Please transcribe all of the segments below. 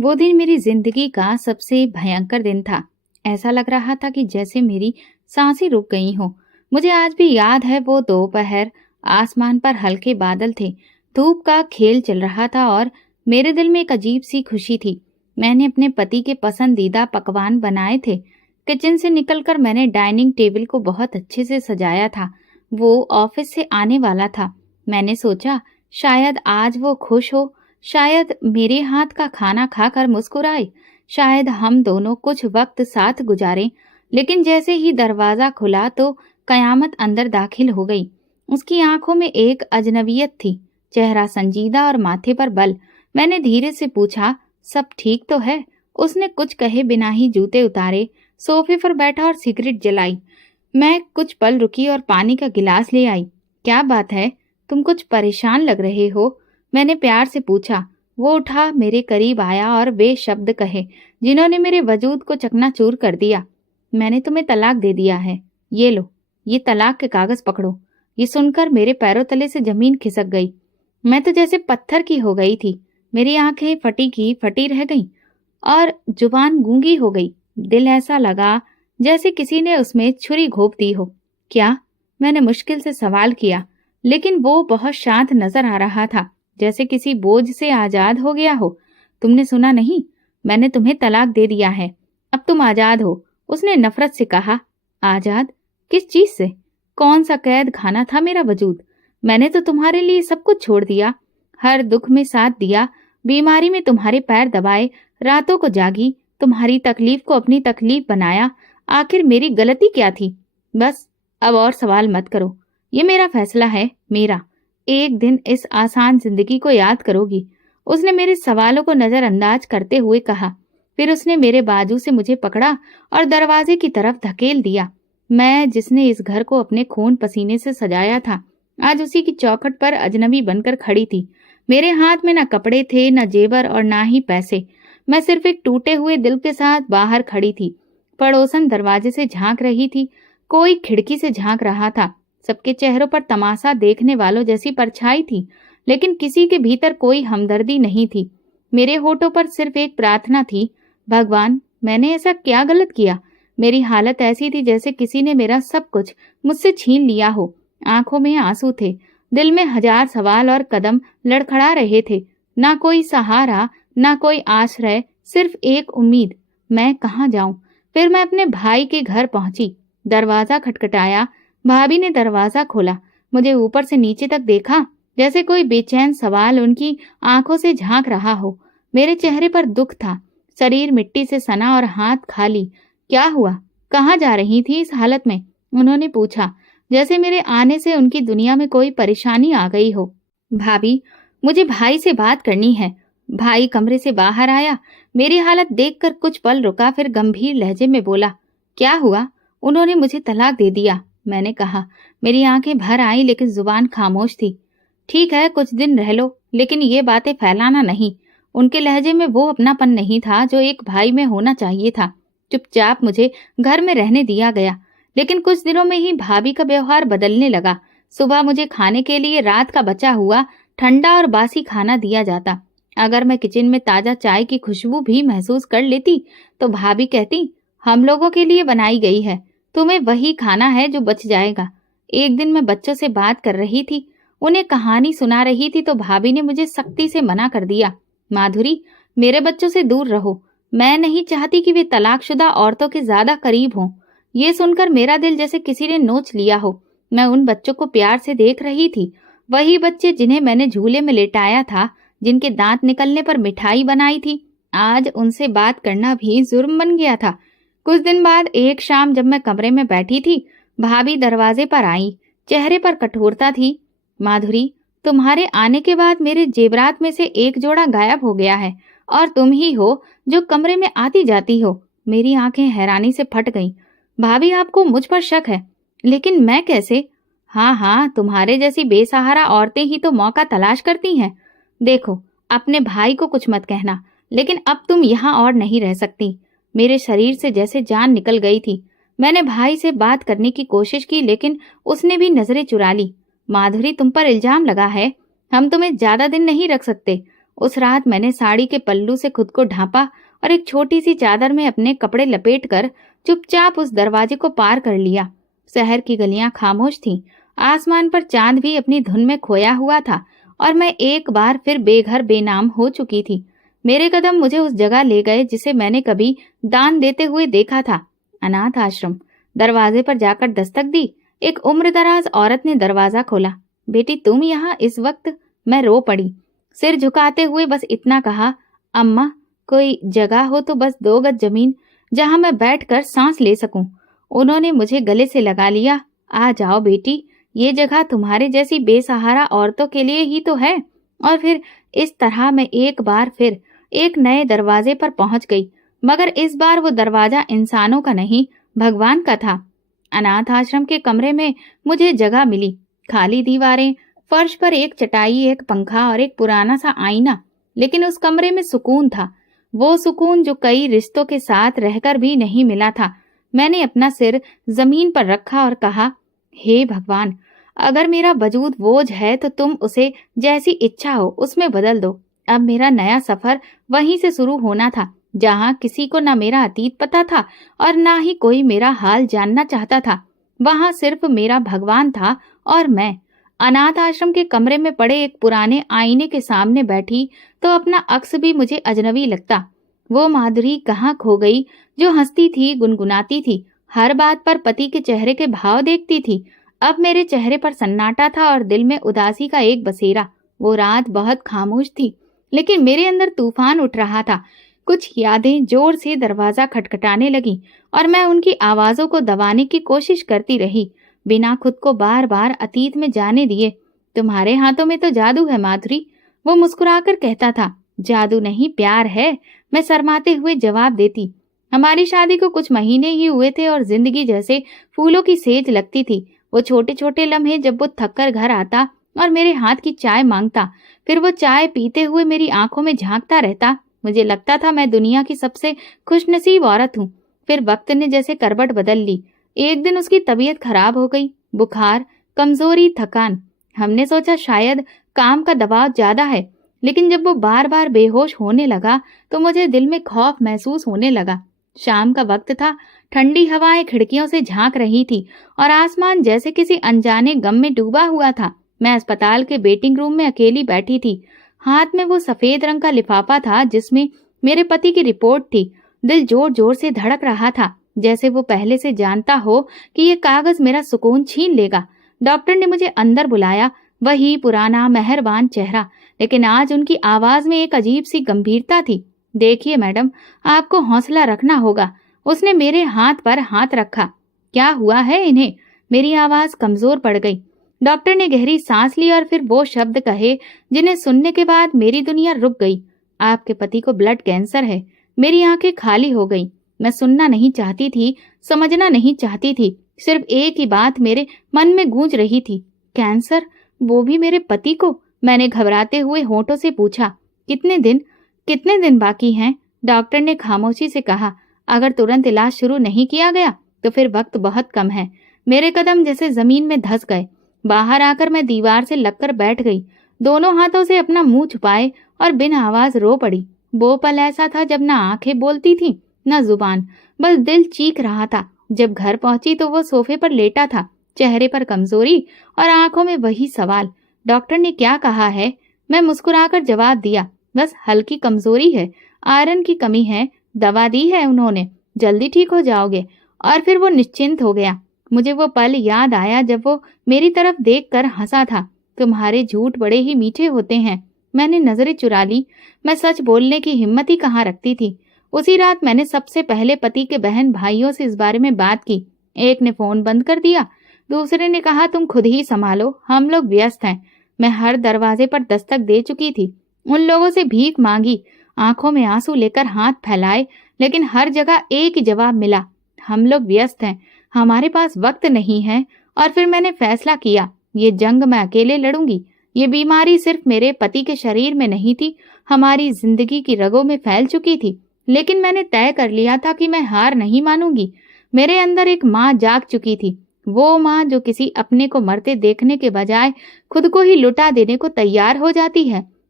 वो दिन मेरी जिंदगी का सबसे भयंकर दिन था। ऐसा लग रहा था कि जैसे मेरी सांसें रुक गई हों। मुझे आज भी याद है वो दोपहर, आसमान पर हल्के बादल थे, धूप का खेल चल रहा था और मेरे दिल में एक अजीब सी खुशी थी। मैंने अपने पति के पसंदीदा पकवान बनाए थे। किचन से निकलकर मैंने डाइनिंग टेबल को बहुत अच्छे से सजाया था। वो ऑफिस से आने वाला था। मैंने सोचा शायद आज वो खुश हो, शायद मेरे हाथ का खाना खाकर मुस्कुराए, शायद हम दोनों कुछ वक्त साथ गुजारें। लेकिन जैसे ही दरवाजा खुला तो कयामत अंदर दाखिल हो गई। उसकी आंखों में एक अजनबियत थी, चेहरा संजीदा और माथे पर बल। मैंने धीरे से पूछा, सब ठीक तो है? उसने कुछ कहे बिना ही जूते उतारे, सोफे पर बैठा और सिगरेट जलाई। मैं कुछ पल रुकी और पानी का गिलास ले आई। क्या बात है, तुम कुछ परेशान लग रहे हो? मैंने प्यार से पूछा। वो उठा, मेरे करीब आया और वे शब्द कहे जिन्होंने मेरे वजूद को चकनाचूर कर दिया। मैंने तुम्हें तलाक दे दिया है। ये लो, ये तलाक के कागज पकड़ो। ये सुनकर मेरे पैरों तले से जमीन खिसक गई। मैं तो जैसे पत्थर की हो गई थी। मेरी आंखें फटी की फटी रह गईं और जुबान गूंगी हो गई। दिल ऐसा लगा जैसे किसी ने उसमें छुरी घोंप दी हो। क्या? मैंने मुश्किल से सवाल किया, लेकिन वो बहुत शांत नजर आ रहा था, जैसे किसी बोझ से आजाद हो गया हो। तुमने सुना नहीं? मैंने तुम्हें तलाक दे दिया है। अब तुम आजाद हो। उसने नफरत से कहा। आजाद? किस चीज से? कौन सा कैद खाना था मेरा वजूद? मैंने तो तुम्हारे लिए सब कुछ छोड़ दिया, हर दुख में साथ दिया, बीमारी में तुम्हारे पैर दबाए, रातों को जागी, तुम्हारी तकलीफ को अपनी तकलीफ बनाया। आखिर मेरी गलती क्या थी? बस अब और सवाल मत करो। ये मेरा फैसला है, मेरा। एक दिन इस आसान जिंदगी को याद करोगी। उसने मेरे सवालों को नजरअंदाज करते हुए कहा। फिर उसने मेरे बाजू से मुझे पकड़ा और दरवाजे की तरफ धकेल दिया। मैं, जिसने इस घर को अपने खून पसीने से सजाया था, आज उसी की चौखट पर अजनबी बनकर खड़ी थी। मेरे हाथ में न कपड़े थे, न जेवर और ना ही पैसे। मैं सिर्फ एक टूटे हुए दिल के साथ बाहर खड़ी थी। पड़ोसन दरवाजे से झांक रही थी, कोई खिड़की से झांक रहा था। सबके चेहरों पर तमाशा देखने वालों जैसी परछाई थी, लेकिन किसी के भीतर कोई हमदर्दी नहीं थी। मेरे होठों पर सिर्फ एक प्रार्थना थी, भगवान, मैंने ऐसा क्या गलत किया? मेरी हालत ऐसी थी जैसे किसी ने मेरा सब कुछ मुझसे छीन लिया हो। आंखों में आंसू थे, दिल में हजार सवाल और कदम लड़खड़ा रहे थे। ना कोई सहारा, ना कोई आश्रय, सिर्फ एक उम्मीद। मैं कहाँ जाऊं? फिर मैं अपने भाई के घर पहुंची। दरवाजा खटखटाया। भाभी ने दरवाजा खोला। मुझे ऊपर से नीचे तक देखा, जैसे कोई बेचैन सवाल उनकी आंखों से झांक रहा हो। मेरे चेहरे पर दुख था, शरीर मिट्टी से सना और हाथ खाली। क्या हुआ? कहाँ जा रही थी इस हालत में? उन्होंने पूछा, जैसे मेरे आने से उनकी दुनिया में कोई परेशानी आ गई हो। भाभी, मुझे भाई से बात करनी है। भाई कमरे से बाहर आया, मेरी हालत देखकर कुछ पल रुका, फिर गंभीर लहजे में बोला, क्या हुआ? उन्होंने मुझे तलाक दे दिया, मैंने कहा। मेरी आंखें भर आई, लेकिन जुबान खामोश थी। ठीक है, कुछ दिन रह लो, लेकिन ये बातें फैलाना नहीं। उनके लहजे में वो अपनापन नहीं था जो एक भाई में होना चाहिए था। चुपचाप मुझे घर में रहने दिया गया, लेकिन कुछ दिनों में ही भाभी का व्यवहार बदलने लगा। सुबह मुझे खाने के लिए रात का बचा हुआ ठंडा और बासी खाना दिया जाता। अगर मैं किचन में ताजा चाय की खुशबू भी महसूस कर लेती तो भाभी कहती, हम लोगों के लिए बनाई गई है, तुम्हें वही खाना है जो बच जाएगा। एक दिन मैं बच्चों से बात कर रही थी, उन्हें कहानी सुना रही थी, तो भाभी ने मुझे सख्ती से मना कर दिया। माधुरी, मेरे बच्चों से दूर रहो। मैं नहीं चाहती कि वे तलाकशुदा औरतों के ज्यादा करीब हों। ये सुनकर मेरा दिल जैसे किसी ने नोच लिया हो। मैं उन बच्चों को प्यार से देख रही थी, वही बच्चे जिन्हें मैंने झूले में लेटाया था, जिनके दांत निकलने पर मिठाई बनाई थी। आज उनसे बात करना भी जुर्म बन गया था। कुछ दिन बाद एक शाम जब मैं कमरे में बैठी थी, भाभी दरवाजे पर आई। चेहरे पर कठोरता थी। माधुरी, तुम्हारे आने के बाद मेरे जेवरात में से एक जोड़ा गायब हो गया है, और तुम ही हो जो कमरे में आती जाती हो। मेरी आंखें हैरानी से फट गईं। भाभी, आपको मुझ पर शक है, लेकिन मैं कैसे? हाँ हाँ, तुम्हारे जैसी बेसहारा औरतें ही तो मौका तलाश करती हैं। देखो, अपने भाई को कुछ मत कहना, लेकिन अब तुम यहाँ और नहीं रह सकती। मेरे शरीर से जैसे जान निकल गई थी। मैंने भाई से बात करने की कोशिश की, लेकिन उसने भी नजरें चुरा ली। माधुरी, तुम पर इल्जाम लगा है, हम तुम्हें ज्यादा दिन नहीं रख सकते। उस रात मैंने साड़ी के पल्लू से खुद को ढांपा और एक छोटी सी चादर में अपने कपड़े लपेटकर चुपचाप उस दरवाजे को पार कर लिया। शहर की गलियां खामोश थीं, आसमान पर चांद भी अपनी धुन में खोया हुआ था और मैं एक बार फिर बेघर बेनाम हो चुकी थी। मेरे कदम मुझे उस जगह ले गए जिसे मैंने कभी दान देते हुए देखा था, अनाथ आश्रम। दरवाजे पर जाकर दस्तक दी। एक उम्रदराज औरत ने दरवाजा खोला। बेटी, तुम यहाँ इस वक्त? मैं रो पड़ी। सिर झुकाते हुए बस इतना कहा, अम्मा, कोई जगह हो तो बस 2 गज जमीन जहां मैं बैठकर सांस ले सकूं। उन्होंने मुझे गले से लगा लिया। आ जाओ बेटी, ये जगह तुम्हारे जैसी बेसहारा औरतों के लिए ही तो है। और फिर इस तरह मैं एक बार फिर एक नए दरवाजे पर पहुंच गई, मगर इस बार वो दरवाजा इंसानों का नहीं, भगवान का था। अनाथ आश्रम के कमरे में मुझे जगह मिली। खाली दीवारें, फर्श पर एक चटाई, एक पंखा और एक पुराना सा आईना। लेकिन उस कमरे में सुकून था, वो सुकून जो कई रिश्तों के साथ रहकर भी नहीं मिला था। मैंने अपना सिर जमीन पर रखा और कहा, हे भगवान, अगर मेरा वजूद बोझ है तो तुम उसे जैसी इच्छा हो उसमें बदल दो। अब मेरा नया सफर वहीं से शुरू होना था, जहां किसी को न मेरा अतीत पता था और ना ही कोई मेरा हाल जानना चाहता था। वहां सिर्फ मेरा भगवान था और मैं। अनाथ आश्रम के कमरे में पड़े एक पुराने आईने के सामने बैठी तो अपना अक्स भी मुझे अजनबी लगता। वो माधुरी कहाँ खो गई जो हंसती थी, गुनगुनाती थी, हर बात पर पति के चेहरे के भाव देखती थी। अब मेरे चेहरे पर सन्नाटा था और दिल में उदासी का एक बसेरा। वो रात बहुत खामोश थी, लेकिन मेरे अंदर तूफान उठ रहा था। कुछ यादें जोर से दरवाजा खटखटाने लगी और मैं उनकी आवाजों को दबाने की कोशिश करती रही, बिना खुद को बार बार अतीत में जाने दिए। तुम्हारे हाथों में तो जादू है माधुरी, वो मुस्कुराकर कहता था। जादू नहीं, प्यार है, मैं शर्माते हुए जवाब देती। हमारी शादी को कुछ महीने ही हुए थे और जिंदगी जैसे फूलों की सेज लगती थी। वो छोटे छोटे लम्हे जब वो थककर घर आता और मेरे हाथ की चाय मांगता, फिर वो चाय पीते हुए मेरी आंखों में झांकता रहता, मुझे लगता था मैं दुनिया की सबसे खुशनसीब औरत हूँ। फिर वक्त ने जैसे करवट बदल ली। एक दिन उसकी तबीयत खराब हो गई, बुखार, कमजोरी, थकान। हमने सोचा शायद काम का दबाव ज्यादा है, लेकिन जब वो बार बार बेहोश होने लगा तो मुझे दिल में खौफ महसूस होने लगा। शाम का वक्त था, ठंडी हवाएं खिड़कियों से झांक रही थी और आसमान जैसे किसी अनजाने गम में डूबा हुआ था। मैं अस्पताल के वेटिंग रूम में अकेली बैठी थी। हाथ में वो सफेद रंग का लिफाफा था जिसमें मेरे पति की रिपोर्ट थी। दिल जोर जोर से धड़क रहा था, जैसे वो पहले से जानता हो कि ये कागज मेरा सुकून छीन लेगा। डॉक्टर ने मुझे अंदर बुलाया, वही पुराना मेहरबान चेहरा, लेकिन आज उनकी आवाज में एक अजीब सी गंभीरता थी। देखिए मैडम, आपको हौसला रखना होगा। उसने मेरे हाथ पर हाथ रखा। क्या हुआ है इन्हें? मेरी आवाज कमजोर पड़ गई। डॉक्टर ने गहरी सांस ली और फिर वो शब्द कहे जिन्हें सुनने के बाद मेरी दुनिया रुक गई। आपके पति को ब्लड कैंसर है। मेरी आंखें खाली हो गई। मैं सुनना नहीं चाहती थी, समझना नहीं चाहती थी। सिर्फ एक ही बात मेरे मन में गूंज रही थी, कैंसर, वो भी मेरे पति को। मैंने घबराते हुए होठों से पूछा, कितने दिन बाकी हैं? डॉक्टर ने खामोशी से कहा, अगर तुरंत इलाज शुरू नहीं किया गया तो फिर वक्त बहुत कम है। मेरे कदम जैसे जमीन में धंस गए। बाहर आकर मैं दीवार से लगकर बैठ गई, दोनों हाथों से अपना मुंह छुपाए और बिन आवाज रो पड़ी। वो पल ऐसा था जब ना आंखें बोलती थी न जुबान, बस दिल चीख रहा था। जब घर पहुंची तो वो सोफे पर लेटा था, चेहरे पर कमजोरी और आंखों में वही सवाल, डॉक्टर ने क्या कहा है? मैं मुस्कुराकर जवाब दिया, बस हल्की कमजोरी है, आयरन की कमी है, दवा दी है उन्होंने, जल्दी ठीक हो जाओगे। और फिर वो निश्चिंत हो गया। मुझे वो पल याद आया जब वो मेरी तरफ देखकर हंसा था, तुम्हारे झूठ बड़े ही मीठे होते हैं। मैंने नजरें चुरा ली। मैं सच बोलने की हिम्मत ही कहाँ रखती थी। उसी रात मैंने सबसे पहले पति के बहन भाइयों से इस बारे में बात की। एक ने फोन बंद कर दिया, दूसरे ने कहा तुम खुद ही संभालो, हम लोग व्यस्त हैं। मैं हर दरवाजे पर दस्तक दे चुकी थी, उन लोगों से भीख मांगी, आंखों में आंसू लेकर हाथ फैलाए, लेकिन हर जगह एक ही जवाब मिला, हम लोग व्यस्त हैं, हमारे पास वक्त नहीं है। और फिर मैंने फैसला किया, ये जंग मैं अकेले लड़ूंगी। ये बीमारी सिर्फ मेरे पति के शरीर में नहीं थी, हमारी जिंदगी की रगों में फैल चुकी थी। लेकिन मैंने तय कर लिया था कि मैं हार नहीं मानूंगी। मेरे अंदर एक माँ जाग चुकी थी, वो माँ जो किसी अपने को मरते देखने के बजाय खुद को ही लुटा देने को तैयार हो जाती है।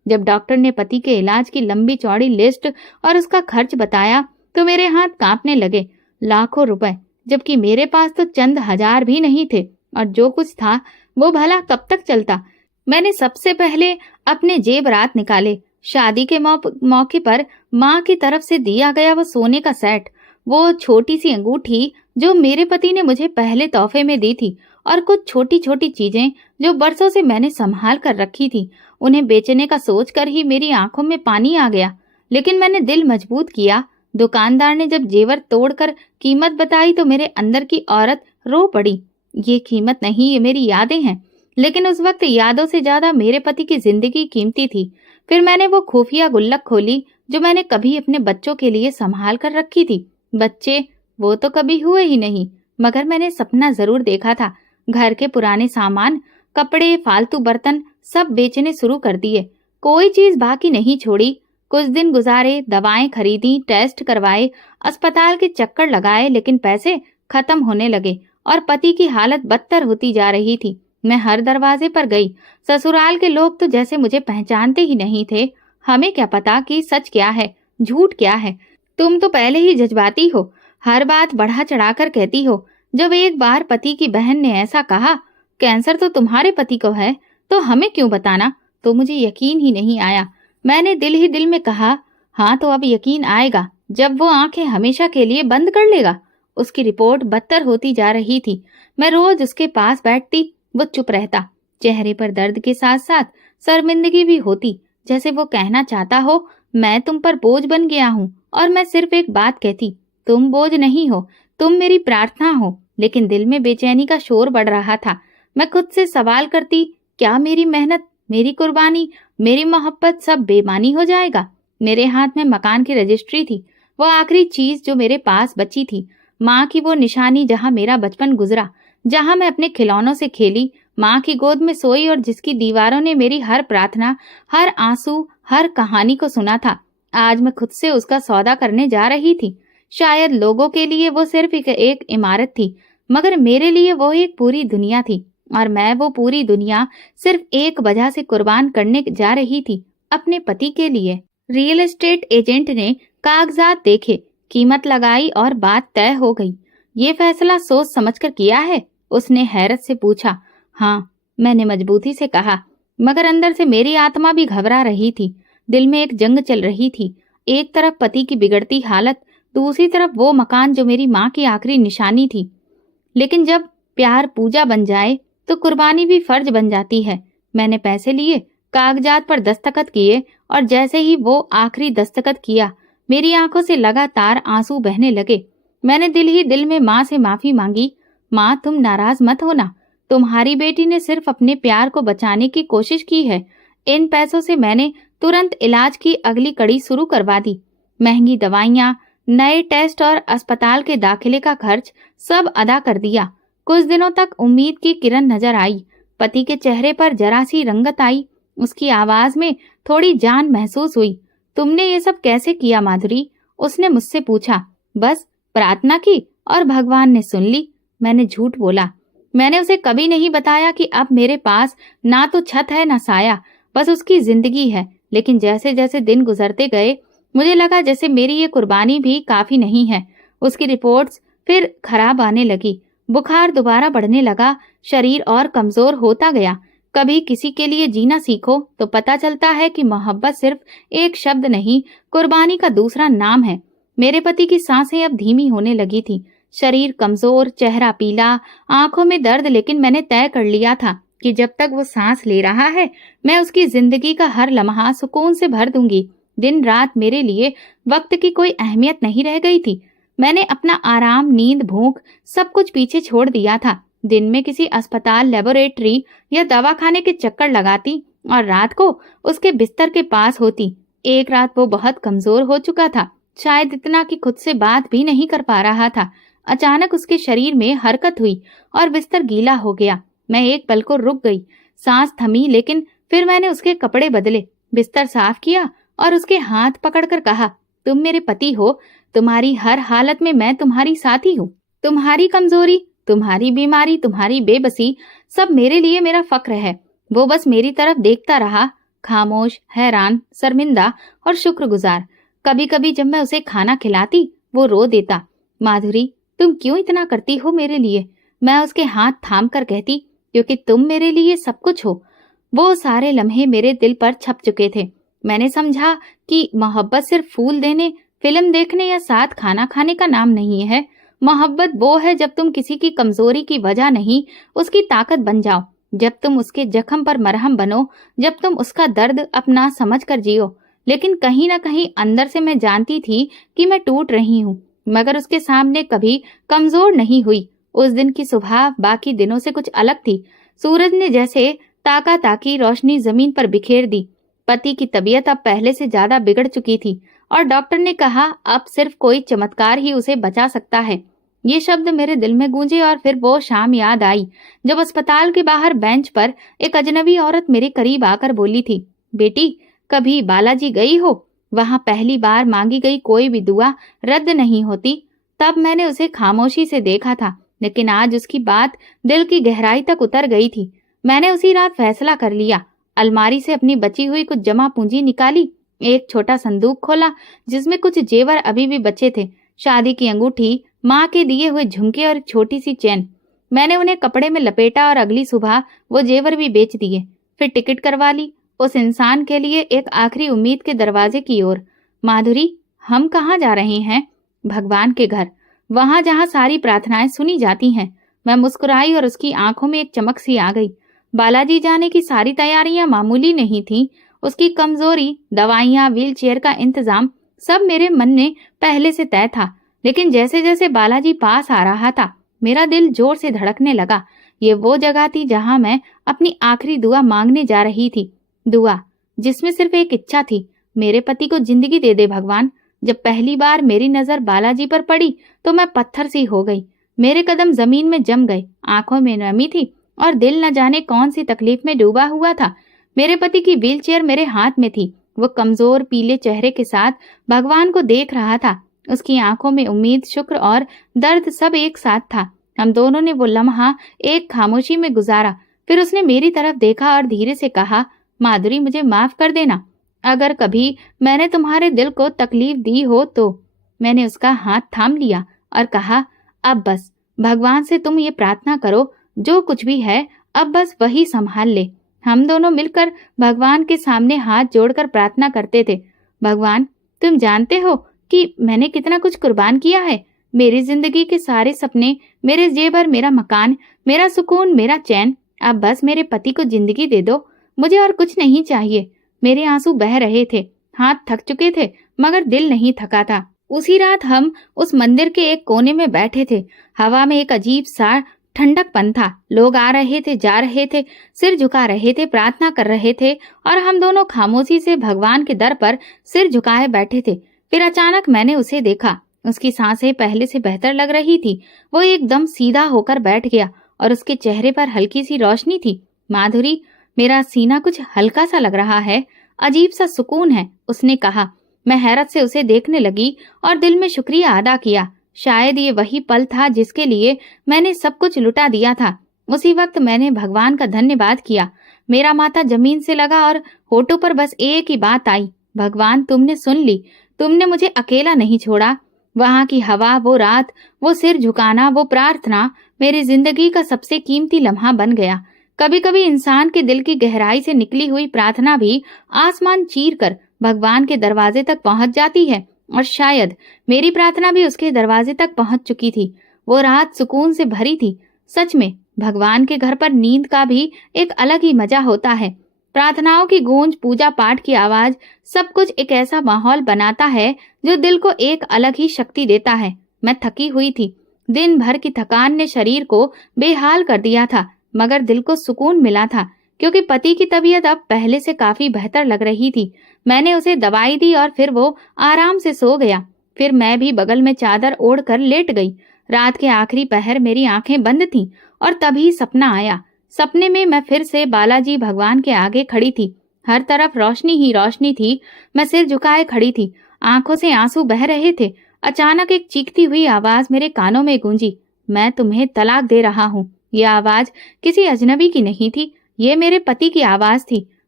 जब डॉक्टर ने पति के इलाज की लंबी चौड़ी लिस्ट और उसका खर्च बताया तो मेरे हाथ कांपने लगे। लाखों रुपए, जबकि मेरे पास तो चंद हजार भी नहीं थे, और जो कुछ था वो भला कब तक चलता। मैंने सबसे पहले अपने जेवरात निकाले। शादी के मौके पर माँ की तरफ से दिया गया वो सोने का सेट, वो छोटी सी अंगूठी जो मेरे पति ने मुझे पहले तोहफे में दी थी, और कुछ छोटी छोटी चीजें जो बरसों से मैंने संभाल कर रखी थी। उन्हें बेचने का सोचकर ही मेरी आंखों में पानी आ गया, लेकिन मैंने दिल मजबूत किया। दुकानदार ने जब जेवर तोड़कर कीमत बताई तो मेरे अंदर की औरत रो पड़ी। ये कीमत नहीं, ये मेरी यादें हैं। लेकिन उस वक्त यादों से ज्यादा मेरे पति की जिंदगी कीमती थी। फिर मैंने वो खुफिया गुल्लक खोली जो मैंने कभी अपने बच्चों के लिए संभाल कर रखी थी। बच्चे वो तो कभी हुए ही नहीं, मगर मैंने सपना जरूर देखा था। घर के पुराने सामान, कपड़े, फालतू बर्तन सब बेचने शुरू कर दिए। कोई चीज बाकी नहीं छोड़ी। कुछ दिन गुजारे, दवाएं खरीदी, टेस्ट करवाए, अस्पताल के चक्कर लगाए, लेकिन पैसे खत्म होने लगे और पति की हालत बदतर होती जा रही थी। मैं हर दरवाजे पर गई। ससुराल के लोग तो जैसे मुझे पहचानते ही नहीं थे। हमें क्या पता कि सच क्या है, झूठ क्या है। तुम तो पहले ही जज्बाती हो, हर बात बढ़ा चढ़ाकर कहती हो। जब एक बार पति की बहन ने ऐसा कहा, कैंसर तो तुम्हारे पति को है, तो हमें क्यों बताना, तो मुझे यकीन ही नहीं आया। मैंने दिल ही दिल में कहा, हाँ तो अब यकीन आएगा जब वो आंखें हमेशा के लिए बंद कर लेगा। उसकी रिपोर्ट बदतर होती जा रही थी। मैं रोज उसके पास बैठती, वो चुप रहता। चेहरे पर दर्द के साथ साथ शर्मिंदगी भी होती, जैसे वो कहना चाहता हो, मैं तुम पर बोझ बन गया हूँ। और मैं सिर्फ एक बात कहती, तुम बोझ नहीं हो, तुम मेरी प्रार्थना हो। लेकिन दिल में बेचैनी का शोर बढ़ रहा था। मैं खुद से सवाल करती, क्या मेरी मेहनत, मेरी कुर्बानी, मेरी मोहब्बत सब बेमानी हो जाएगा। मेरे हाथ में मकान की रजिस्ट्री थी, वो आखिरी चीज जो मेरे पास बची थी। माँ की वो निशानी जहाँ मेरा बचपन गुजरा, जहाँ मैं अपने खिलौनों से खेली, माँ की गोद में सोई, और जिसकी दीवारों ने मेरी हर प्रार्थना, हर आंसू, हर कहानी को सुना था। आज मैं खुद से उसका सौदा करने जा रही थी। शायद लोगों के लिए वो सिर्फ एक इमारत थी, मगर मेरे लिए वो एक पूरी दुनिया थी। और मैं वो पूरी दुनिया सिर्फ एक वजह से कुर्बान करने जा रही थी, अपने पति के लिए। रियल एस्टेट एजेंट ने कागजात देखे, कीमत लगाई और बात तय हो गई। ये फैसला सोच समझकर किया है? उसने हैरत से पूछा। हाँ, मैंने मजबूती से कहा, मगर अंदर से मेरी आत्मा भी घबरा रही थी। दिल में एक जंग चल रही थी। एक तरफ पति की बिगड़ती हालत, दूसरी तरफ वो मकान जो मेरी माँ की आखिरी निशानी थी। लेकिन जब प्यार पूजा बन जाए तो कुर्बानी भी फर्ज बन जाती है। मैंने पैसे लिए, कागजात पर दस्तखत किए, और जैसे ही वो आखिरी दस्तखत किया, मेरी आंखों से लगातार आंसू बहने लगे। मैंने दिल ही दिल में माँ से माफी मांगी। माँ, तुम नाराज मत होना, तुम्हारी बेटी ने सिर्फ अपने प्यार को बचाने की कोशिश की है। इन पैसों से मैंने तुरंत इलाज की अगली कड़ी शुरू करवा दी। महंगी दवाइयाँ, नए टेस्ट और अस्पताल के दाखिले का खर्च सब अदा कर दिया। कुछ दिनों तक उम्मीद की किरण नजर आई। पति के चेहरे पर जरा सी रंगत आई, उसकी आवाज में थोड़ी जान महसूस हुई। तुमने ये सब कैसे किया माधुरी? उसने मुझसे पूछा। बस प्रार्थना की और भगवान ने सुन ली, मैंने झूठ बोला। मैंने उसे कभी नहीं बताया कि अब मेरे पास ना तो छत है ना साया, बस उसकी जिंदगी है। लेकिन जैसे जैसे दिन गुजरते गए, मुझे लगा जैसे मेरी ये कुर्बानी भी काफी नहीं है। उसकी रिपोर्ट्स फिर खराब आने लगी, बुखार दोबारा बढ़ने लगा, शरीर और कमजोर होता गया। कभी किसी के लिए जीना सीखो तो पता चलता है कि मोहब्बत सिर्फ एक शब्द नहीं, कुर्बानी का दूसरा नाम है। मेरे पति की सांसें अब धीमी होने लगी थी, शरीर कमजोर, चेहरा पीला, आंखों में दर्द। लेकिन मैंने तय कर लिया था कि जब तक वो सांस ले रहा है, मैं उसकी जिंदगी का हर लम्हा सुकून से भर दूंगी। दिन रात मेरे लिए वक्त की कोई अहमियत नहीं रह गई थी। मैंने अपना आराम, नींद, भूख सब कुछ पीछे छोड़ दिया था। दिन में किसी अस्पताल, लेबोरेटरी या दवाखाने के चक्कर लगाती और रात को उसके बिस्तर के पास होती। एक रात वो बहुत कमजोर हो चुका था, शायद इतना कि खुद से बात भी नहीं कर पा रहा था। अचानक उसके शरीर में हरकत हुई और बिस्तर गीला हो गया। मैं एक पल को रुक गई, सांस थमी, लेकिन फिर मैंने उसके कपड़े बदले, बिस्तर साफ किया और उसके हाथ पकड़कर कहा, तुम मेरे पति हो, तुम्हारी हर हालत में मैं तुम्हारी साथी हूँ। तुम्हारी कमजोरी, तुम्हारी बीमारी, तुम्हारी बेबसी, सब मेरे लिए मेरा फक्र है। वो बस मेरी तरफ देखता रहा, खामोश, हैरान, शर्मिंदा और शुक्रगुजार। कभी कभी जब मैं उसे खाना खिलाती वो रो देता। माधुरी, तुम क्यों इतना करती हो मेरे लिए? मैं उसके हाथ थाम कर कहती, क्योंकि तुम मेरे लिए सब कुछ हो। वो सारे लम्हे मेरे दिल पर छप चुके थे। मैंने समझा कि मोहब्बत सिर्फ फूल देने, फिल्म देखने या साथ खाना खाने का नाम नहीं है। मोहब्बत वो है जब तुम किसी की कमजोरी की वजह नहीं, उसकी ताकत बन जाओ, जब तुम उसके जख्म पर मरहम बनो, जब तुम उसका दर्द अपना समझ कर जियो। लेकिन कहीं ना कहीं अंदर से मैं जानती थी कि मैं टूट रही हूँ, मगर उसके सामने कभी कमजोर नहीं हुई। उस दिन की सुबह बाकी दिनों से कुछ अलग थी। सूरज ने जैसे ताका ताकी रोशनी जमीन पर बिखेर दी। पति की तबीयत अब पहले से ज्यादा बिगड़ चुकी थी और डॉक्टर ने कहा अब सिर्फ कोई चमत्कार ही उसे बचा सकता है। ये शब्द मेरे दिल में गूंजे और फिर वो शाम याद आई जब अस्पताल के बाहर बेंच पर एक अजनबी औरत मेरे करीब आकर बोली थी, बेटी, कभी बालाजी गई हो? वहां पहली बार मांगी गई कोई भी दुआ रद्द नहीं होती। तब मैंने उसे खामोशी से देखा था, लेकिन आज उसकी बात दिल की गहराई तक उतर गई थी। मैंने उसी रात फैसला कर लिया। अलमारी से अपनी बची हुई कुछ जमा पूंजी निकाली, एक छोटा संदूक खोला जिसमें कुछ जेवर अभी भी बचे थे, शादी की अंगूठी, माँ के दिए हुए झुमके और एक छोटी सी चैन। मैंने उन्हें कपड़े में लपेटा और अगली सुबह वो जेवर भी बेच दिए। फिर टिकट करवा ली उस इंसान के लिए एक आखिरी उम्मीद के दरवाजे की ओर। माधुरी, हम कहाँ जा रहे हैं? भगवान के घर, वहां जहाँ सारी प्रार्थनाएं सुनी जाती हैं। मैं मुस्कुराई और उसकी आंखों में एक चमक सी आ गई। बालाजी जाने की सारी तैयारियां मामूली नहीं थीं। उसकी कमजोरी, दवाइयां, व्हीलचेयर का इंतजाम, सब मेरे मन में पहले से तय था। लेकिन जैसे जैसे बालाजी पास आ रहा था, मेरा दिल जोर से धड़कने लगा। ये वो जगह थी जहां मैं अपनी आखिरी दुआ मांगने जा रही थी। दुआ जिसमें सिर्फ एक इच्छा थी, मेरे पति को जिंदगी दे दे भगवान। जब पहली बार मेरी नजर बालाजी पर पड़ी तो मैं पत्थर सी हो गई। मेरे कदम जमीन में जम गए, आंखों में नमी थी और दिल न जाने कौन सी तकलीफ में डूबा हुआ था। मेरे पति की व्हीलचेयर मेरे हाथ में थी। वो कमजोर पीले चेहरे के साथ भगवान को देख रहा था। उसकी आंखों में उम्मीद, शुक्र और दर्द सब एक साथ था। हम दोनों ने वो लम्हा एक खामोशी में गुजारा। फिर उसने मेरी तरफ देखा और धीरे से कहा, माधुरी, मुझे माफ कर देना अगर कभी मैंने तुम्हारे दिल को तकलीफ दी हो तो। मैंने उसका हाथ थाम लिया और कहा, अब बस, भगवान से तुम ये प्रार्थना करो, जो कुछ भी है अब बस वही संभाल ले। हम दोनों मिलकर भगवान के सामने हाथ जोड़कर प्रार्थना करते थे, भगवान, तुम जानते हो कि मैंने कितना कुछ कुर्बान किया है। मेरी जिंदगी के सारे सपने, मेरे जेवर, मेरा मकान, मेरा सुकून, मेरा चैन, अब बस मेरे पति को जिंदगी दे दो। मुझे और कुछ नहीं चाहिए। मेरे आंसू बह रहे थे, हाथ थक चुके थे, मगर दिल नहीं थका था। उसी रात हम उस मंदिर के एक कोने में बैठे थे। हवा में एक अजीब सा ठंडकपन था। लोग आ रहे थे, जा रहे थे, सिर झुका रहे थे, प्रार्थना कर रहे थे और हम दोनों खामोशी से भगवान के दर पर सिर झुकाए बैठे थे। फिर अचानक मैंने उसे देखा। उसकी सांसें पहले से बेहतर लग रही थी। वो एकदम सीधा होकर बैठ गया और उसके चेहरे पर हल्की सी रोशनी थी। माधुरी, मेरा सीना कुछ हल्का सा लग रहा है, अजीब सा सुकून है, उसने कहा। मैं हैरत से उसे देखने लगी और दिल में शुक्रिया अदा किया। शायद ये वही पल था जिसके लिए मैंने सब कुछ लुटा दिया था। उसी वक्त मैंने भगवान का धन्यवाद किया। मेरा माथा जमीन से लगा और होठों पर बस एक ही बात आई, भगवान, तुमने सुन ली, तुमने मुझे अकेला नहीं छोड़ा। वहां की हवा, वो रात, वो सिर झुकाना, वो प्रार्थना मेरी जिंदगी का सबसे कीमती लम्हा बन गया। कभी कभी इंसान के दिल की गहराई से निकली हुई प्रार्थना भी आसमान चीर कर भगवान के दरवाजे तक पहुंच जाती है, और शायद मेरी प्रार्थना भी उसके दरवाजे तक पहुंच चुकी थी। वो रात सुकून से भरी थी। सच में भगवान के घर पर नींद का भी एक अलग ही मजा होता है। प्रार्थनाओं की गूंज, पूजा पाठ की आवाज, सब कुछ एक ऐसा माहौल बनाता है जो दिल को एक अलग ही शक्ति देता है। मैं थकी हुई थी। दिन भर की थकान ने शरीर को बेहाल कर दिया था, मगर दिल को सुकून मिला था क्योंकि पति की तबीयत अब पहले से काफी बेहतर लग रही थी। मैंने उसे दवाई दी और फिर वो आराम से सो गया। फिर मैं भी बगल में चादर ओढ़कर लेट गई। रात के आखिरी पहर मेरी आंखें बंद थीं और तभी सपना आया। सपने में मैं फिर से बालाजी भगवान के आगे खड़ी थी। हर तरफ रोशनी ही रोशनी थी। मैं सिर झुकाए खड़ी थी, आंखों से आंसू बह रहे थे। अचानक एक चीखती हुई आवाज मेरे कानों में गूंजी, मैं तुम्हें तलाक दे रहा हूँ। यह आवाज किसी अजनबी की नहीं थी, ये मेरे पति की आवाज थी।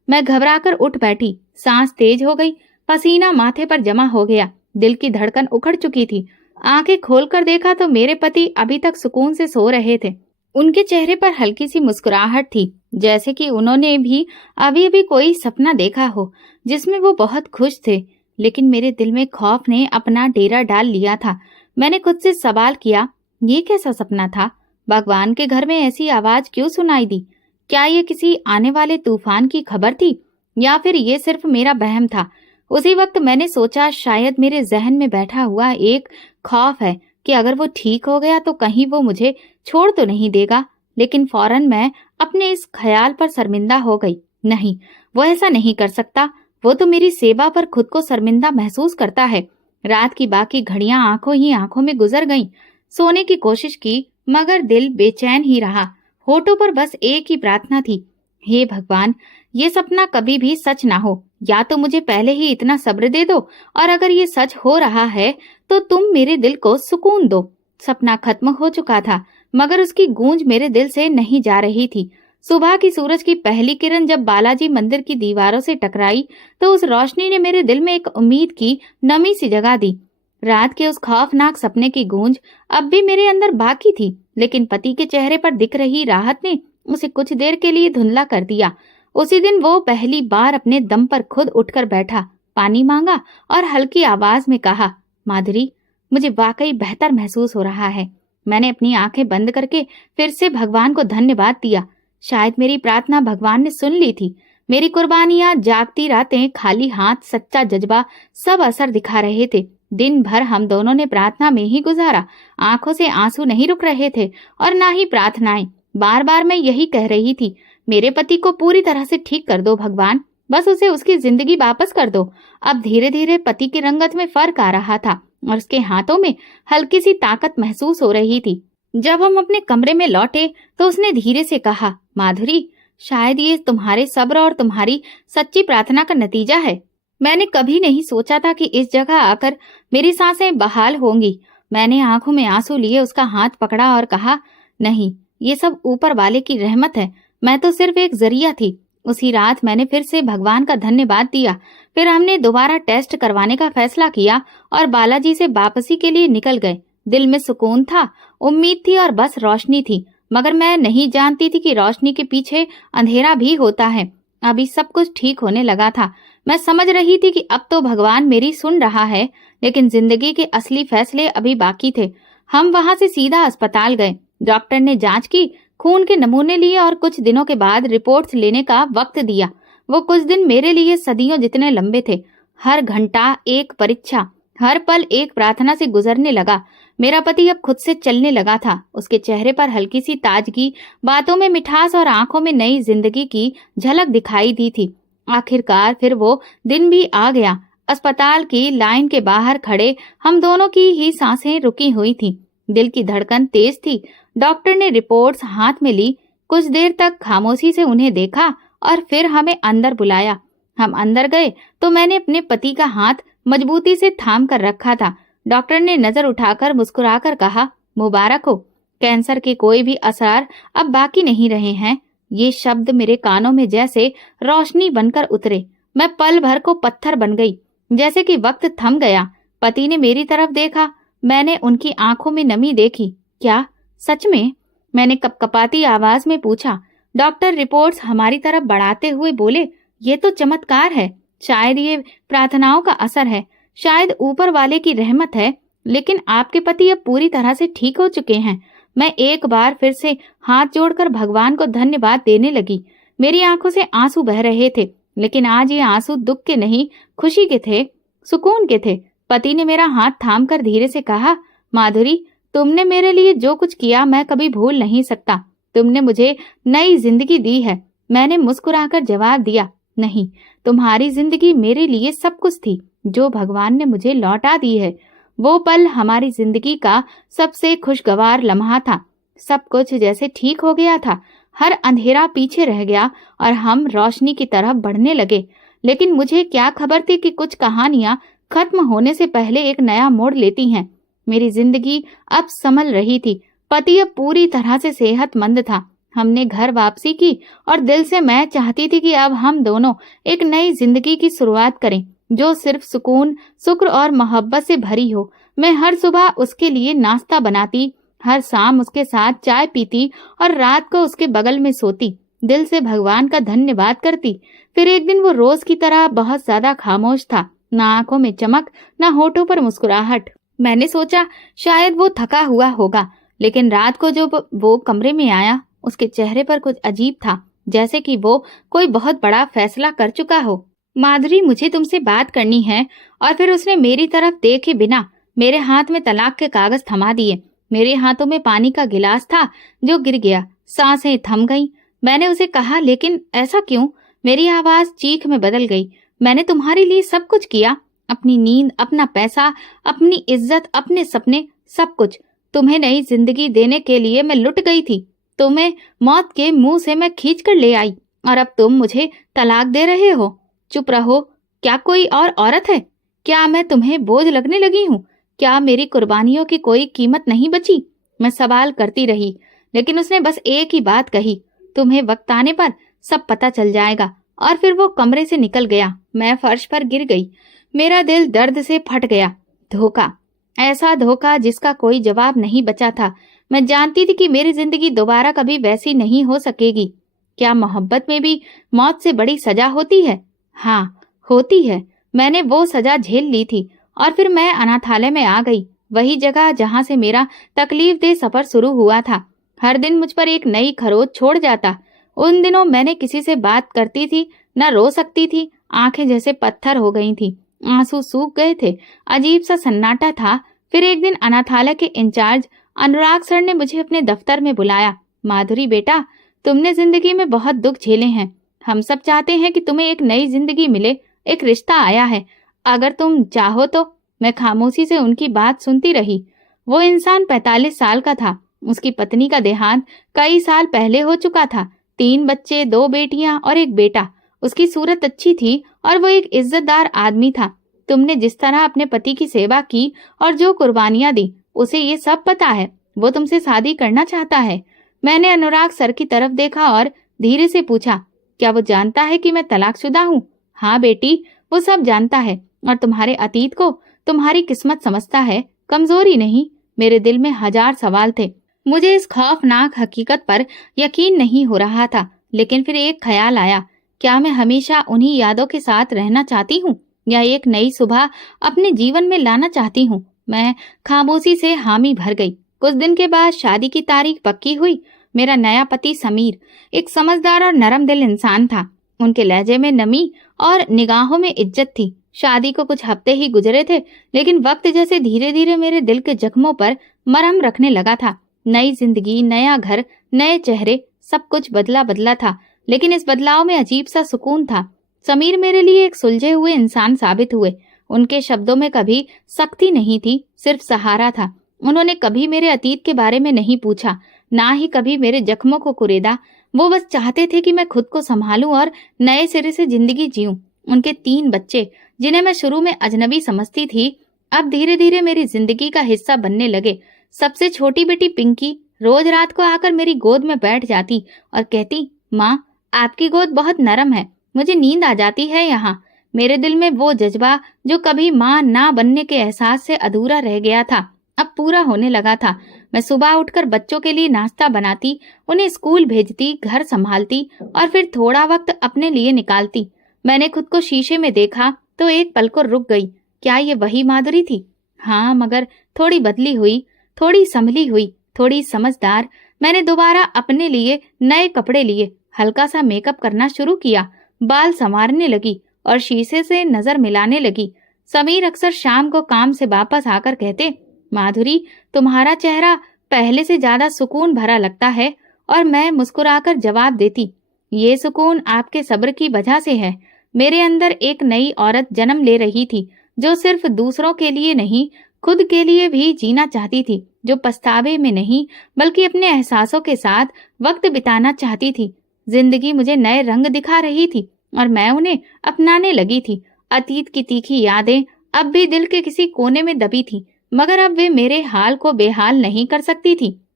मैं घबराकर उठ बैठी, सांस तेज हो गई, पसीना माथे पर जमा हो गया, दिल की धड़कन उखड़ चुकी थी। आंखें खोलकर देखा तो मेरे पति अभी तक सुकून से सो रहे थे। उनके चेहरे पर हल्की सी मुस्कुराहट थी, जैसे कि उन्होंने भी अभी अभी कोई सपना देखा हो जिसमें वो बहुत खुश थे। लेकिन मेरे दिल में खौफ ने अपना डेरा डाल लिया था। मैंने खुद से सवाल किया, ये कैसा सपना था? भगवान के घर में ऐसी आवाज क्यों सुनाई दी? क्या ये किसी आने वाले तूफान की खबर थी या फिर ये सिर्फ मेरा वहम था? उसी वक्त मैंने सोचा शायद मेरे जहन में बैठा हुआ एक खौफ है कि अगर वो ठीक हो गया तो कहीं वो मुझे छोड़ तो नहीं देगा। लेकिन फौरन मैं अपने इस ख्याल पर शर्मिंदा हो गई। नहीं, वो ऐसा नहीं कर सकता। वो तो मेरी सेवा पर खुद को शर्मिंदा महसूस करता है। रात की बाकी घड़ियां आंखों ही आंखों में गुजर गईं। सोने की कोशिश की मगर दिल बेचैन ही रहा। होठों पर बस एक ही प्रार्थना थी, हे भगवान, ये सपना कभी भी सच ना हो। या तो मुझे पहले ही इतना सब्र दे दो, और अगर ये सच हो रहा है तो तुम मेरे दिल को सुकून दो। सपना खत्म हो चुका था, मगर उसकी गूंज मेरे दिल से नहीं जा रही थी। सुबह की सूरज की पहली किरण जब बालाजी मंदिर की दीवारों से टकराई तो उस रोशनी ने मेरे दिल में एक उम्मीद की नमी सी जगा दी। रात के उस खौफनाक सपने की गूंज अब भी मेरे अंदर बाकी थी, लेकिन पति के चेहरे पर दिख रही राहत ने उसे कुछ देर के लिए धुंधला कर दिया। उसी दिन वो पहली बार अपने दम पर खुद उठकर बैठा, पानी मांगा और हल्की आवाज में कहा, माधुरी, मुझे वाकई बेहतर महसूस हो रहा है। मैंने अपनी आंखें बंद करके फिर से भगवान को धन्यवाद दिया। शायद मेरी प्रार्थना भगवान ने सुन ली थी। मेरी कुर्बानियां, जागती रातें, खाली हाथ, सच्चा जज्बा सब असर दिखा रहे थे। दिन भर हम दोनों ने प्रार्थना में ही गुजारा। आंखों से आंसू नहीं रुक रहे थे और ना ही प्रार्थनाएं। बार बार मैं यही कह रही थी, मेरे पति को पूरी तरह से ठीक कर दो भगवान, बस उसे उसकी जिंदगी वापस कर दो। अब धीरे धीरे पति की रंगत में फर्क आ रहा था और उसके हाथों में हल्की सी ताकत महसूस हो रही थी। जब हम अपने कमरे में लौटे तो उसने धीरे से कहा, माधुरी, शायद ये तुम्हारे सब्र और तुम्हारी सच्ची प्रार्थना का नतीजा है। मैंने कभी नहीं सोचा था कि इस जगह आकर मेरी सांसें बहाल होंगी। मैंने आंखों में आंसू लिए उसका हाथ पकड़ा और कहा, नहीं, ये सब ऊपर वाले की रहमत है, मैं तो सिर्फ एक जरिया थी। उसी रात मैंने फिर से भगवान का धन्यवाद दिया। फिर हमने दोबारा टेस्ट करवाने का फैसला किया और बालाजी से वापसी के लिए निकल गए। दिल में सुकून था, उम्मीद थी और बस रोशनी थी, मगर मैं नहीं जानती थी कि रोशनी के पीछे अंधेरा भी होता है। अभी सब कुछ ठीक होने लगा था। मैं समझ रही थी कि अब तो भगवान मेरी सुन रहा है, लेकिन जिंदगी के असली फैसले अभी बाकी थे। हम वहां से सीधा अस्पताल गए। डॉक्टर ने जांच की, खून के नमूने लिए और कुछ दिनों के बाद रिपोर्ट्स लेने का वक्त दिया। वो कुछ दिन मेरे लिए सदियों जितने लंबे थे। हर घंटा एक परीक्षा, हर पल एक प्रार्थना से गुजरने लगा। मेरा पति अब खुद से चलने लगा था। उसके चेहरे पर हल्की सी ताजगी, बातों में मिठास और आंखों में नई जिंदगी की झलक दिखाई दी थी। आखिरकार फिर वो दिन भी आ गया। अस्पताल की लाइन के बाहर खड़े हम दोनों की ही सांसें रुकी हुई थी। दिल की धड़कन तेज थी। डॉक्टर ने रिपोर्ट्स हाथ में ली। कुछ देर तक खामोशी से उन्हें देखा और फिर हमें अंदर बुलाया। हम अंदर गए तो मैंने अपने पति का हाथ मजबूती से थाम कर रखा था। डॉक्टर ने नजर उठाकर मुस्कुराकर कहा, मुबारक हो, कैंसर के कोई भी असर अब बाकी नहीं रहे हैं। ये शब्द मेरे कानों में जैसे रोशनी बनकर उतरे। मैं पल भर को पत्थर बन गई, जैसे कि वक्त थम गया। पति ने मेरी तरफ देखा। मैंने उनकी आंखों में नमी देखी। क्या सच में? मैंने कपकपाती आवाज में पूछा। डॉक्टर रिपोर्ट्स हमारी तरफ बढ़ाते हुए बोले, ये तो चमत्कार है। शायद ये प्रार्थनाओं का असर है, शायद ऊपर वाले की रहमत है, लेकिन आपके पति अब पूरी तरह से ठीक हो चुके हैं। मैं एक बार फिर से हाथ जोड़कर भगवान को धन्यवाद देने लगी। मेरी आंखों से आंसू बह रहे थे, लेकिन आज ये आंसू दुख के नहीं, खुशी के थे, सुकून के थे। पति ने मेरा हाथ थामकर धीरे से कहा, माधुरी, तुमने मेरे लिए जो कुछ किया मैं कभी भूल नहीं सकता। तुमने मुझे नई जिंदगी दी है। मैंने मुस्कुराकर जवाब दिया, नहीं, तुम्हारी जिंदगी मेरे लिए सब कुछ थी जो भगवान ने मुझे लौटा दी है। वो पल हमारी जिंदगी का सबसे खुशगवार लम्हा था। सब कुछ जैसे ठीक हो गया था। हर अंधेरा पीछे रह गया और हम रोशनी की तरफ बढ़ने लगे। लेकिन मुझे क्या खबर थी कि कुछ कहानियां खत्म होने से पहले एक नया मोड़ लेती हैं। मेरी जिंदगी अब संभल रही थी। पति अब पूरी तरह से सेहतमंद था। हमने घर वापसी की और दिल से मैं चाहती थी कि अब हम दोनों एक नई जिंदगी की शुरुआत करें, जो सिर्फ सुकून, शुक्र और मोहब्बत से भरी हो। मैं हर सुबह उसके लिए नाश्ता बनाती, हर शाम उसके साथ चाय पीती और रात को उसके बगल में सोती, दिल से भगवान का धन्यवाद करती। फिर एक दिन वो रोज की तरह बहुत ज्यादा खामोश था, ना आंखों में चमक, ना होठों पर मुस्कुराहट। मैंने सोचा शायद वो थका हुआ होगा, लेकिन रात को जो वो कमरे में आया, उसके चेहरे पर कुछ अजीब था, जैसे कि वो कोई बहुत बड़ा फैसला कर चुका हो। माधुरी, मुझे तुमसे बात करनी है। और फिर उसने मेरी तरफ देखे बिना मेरे हाथ में तलाक के कागज थमा दिए। मेरे हाथों में पानी का गिलास था जो गिर गया, सांसें थम गईं। मैंने उसे कहा, लेकिन ऐसा क्यों? मेरी आवाज चीख में बदल गई। मैंने तुम्हारे लिए सब कुछ किया, अपनी नींद, अपना पैसा, अपनी इज्जत, अपने सपने, सब कुछ। तुम्हें नई जिंदगी देने के लिए मैं लुट गई थी। तुम्हें मौत के मुंह से मैं खींच कर ले आई, और अब तुम मुझे तलाक दे रहे हो। चुप रहो। क्या कोई और औरत है? क्या मैं तुम्हें बोझ लगने लगी हूँ? क्या मेरी कुर्बानियों की कोई कीमत नहीं बची? मैं सवाल करती रही, लेकिन उसने बस एक ही बात कही, तुम्हें वक्त आने पर सब पता चल जाएगा। और फिर वो कमरे से निकल गया। मैं फर्श पर गिर गई। मेरा दिल दर्द से फट गया। धोखा, ऐसा धोखा जिसका कोई जवाब नहीं बचा था। मैं जानती थी कि मेरी जिंदगी दोबारा कभी वैसी नहीं हो सकेगी। क्या मोहब्बत में भी मौत से बड़ी सजा होती है? हाँ, होती है। मैंने वो सजा झेल ली थी, और फिर मैं अनाथालय में आ गई, वही जगह जहां से मेरा तकलीफदेह सफर शुरू हुआ था। हर दिन मुझ पर एक नई खरोच छोड़ जाता। उन दिनों मैंने किसी से बात करती थी, न रो सकती थी। आंखें जैसे पत्थर हो गई थी, आंसू सूख गए थे, अजीब सा सन्नाटा था। फिर एक दिन अनाथालय के इंचार्ज अनुराग सर ने मुझे अपने दफ्तर में बुलाया। माधुरी बेटा, तुमने जिंदगी में बहुत दुख झेले हैं। हम सब चाहते हैं कि तुम्हें एक नई जिंदगी मिले, एक रिश्ता आया है, अगर तुम चाहो तो। मैं खामोशी से उनकी बात सुनती रही। वो इंसान 45 साल का था। उसकी पत्नी का देहांत कई साल पहले हो चुका था। 3 बच्चे, 2 बेटियां और एक बेटा। उसकी सूरत अच्छी थी और वो एक इज्जतदार आदमी था। तुमने जिस तरह अपने पति की सेवा की और जो कुर्बानियां दी, उसे ये सब पता है। वो तुमसे शादी करना चाहता है। मैंने अनुराग सर की तरफ देखा और धीरे से पूछा, क्या वो जानता है कि मैं तलाकशुदा हूँ? हाँ बेटी, वो सब जानता है, और तुम्हारे अतीत को तुम्हारी किस्मत समझता है, कमजोरी नहीं। मेरे दिल में 1000 सवाल थे। मुझे इस खौफनाक हकीकत पर यकीन नहीं हो रहा था, लेकिन फिर एक ख्याल आया, क्या मैं हमेशा उन्हीं यादों के साथ रहना चाहती हूँ, या एक नई सुबह अपने जीवन में लाना चाहती हूँ? मैं खामोशी से हामी भर गई। कुछ दिन के बाद शादी की तारीख पक्की हुई। मेरा नया पति समीर एक समझदार और नरम दिल इंसान था। उनके लहजे में नमी और निगाहों में इज्जत थी। शादी को कुछ हफ्ते ही गुजरे थे, लेकिन वक्त जैसे धीरे धीरे मेरे दिल के जख्मों पर मरहम रखने लगा था। नई जिंदगी, नया घर, नए चेहरे, सब कुछ बदला बदला था, लेकिन इस बदलाव में अजीब सा सुकून था। समीर मेरे लिए एक सुलझे हुए इंसान साबित हुए। उनके शब्दों में कभी सख्ती नहीं थी, सिर्फ सहारा था। उन्होंने कभी मेरे अतीत के बारे में नहीं पूछा, ना ही कभी मेरे जख्मों को कुरेदा। वो बस चाहते थे कि मैं खुद को संभालूं और नए सिरे से जिंदगी जीऊं। उनके 3 बच्चे, जिन्हें मैं शुरू में अजनबी समझती थी, अब धीरे धीरे मेरी जिंदगी का हिस्सा बनने लगे। सबसे छोटी बेटी पिंकी रोज रात को आकर मेरी गोद में बैठ जाती और कहती, माँ, आपकी गोद बहुत नरम है, मुझे नींद आ जाती है यहाँ। मेरे दिल में वो जज्बा जो कभी माँ ना बनने के एहसास से अधूरा रह गया था, अब पूरा होने लगा था। मैं सुबह उठकर बच्चों के लिए नाश्ता बनाती, उन्हें स्कूल भेजती, घर संभालती और फिर थोड़ा वक्त अपने लिए निकालती। मैंने खुद को शीशे में देखा तो एक पल को रुक गई। क्या ये वही माधुरी थी? हाँ, मगर थोड़ी बदली हुई, थोड़ी संभली हुई, थोड़ी समझदार। मैंने दोबारा अपने लिए नए कपड़े लिए, हल्का सा मेकअप करना शुरू किया, बाल संवारने लगी और शीशे से नजर मिलाने लगी। समीर अक्सर शाम को काम से वापस आकर कहते, माधुरी, तुम्हारा चेहरा पहले से ज्यादा सुकून भरा लगता है। और मैं मुस्कुराकर जवाब देती, ये सुकून आपके सब्र की वजह से है। मेरे अंदर एक नई औरत जन्म ले रही थी, जो सिर्फ दूसरों के लिए नहीं, खुद के लिए भी जीना चाहती थी, जो पछतावे में नहीं बल्कि अपने एहसासों के साथ वक्त बिताना चाहती थी। जिंदगी मुझे नए रंग दिखा रही थी और मैं उन्हें अपनाने लगी थी। अतीत की तीखी यादें अब भी दिल के किसी कोने में दबी थी, मगर अब वे मेरे हाल को बेहाल नहीं कर सकती थी।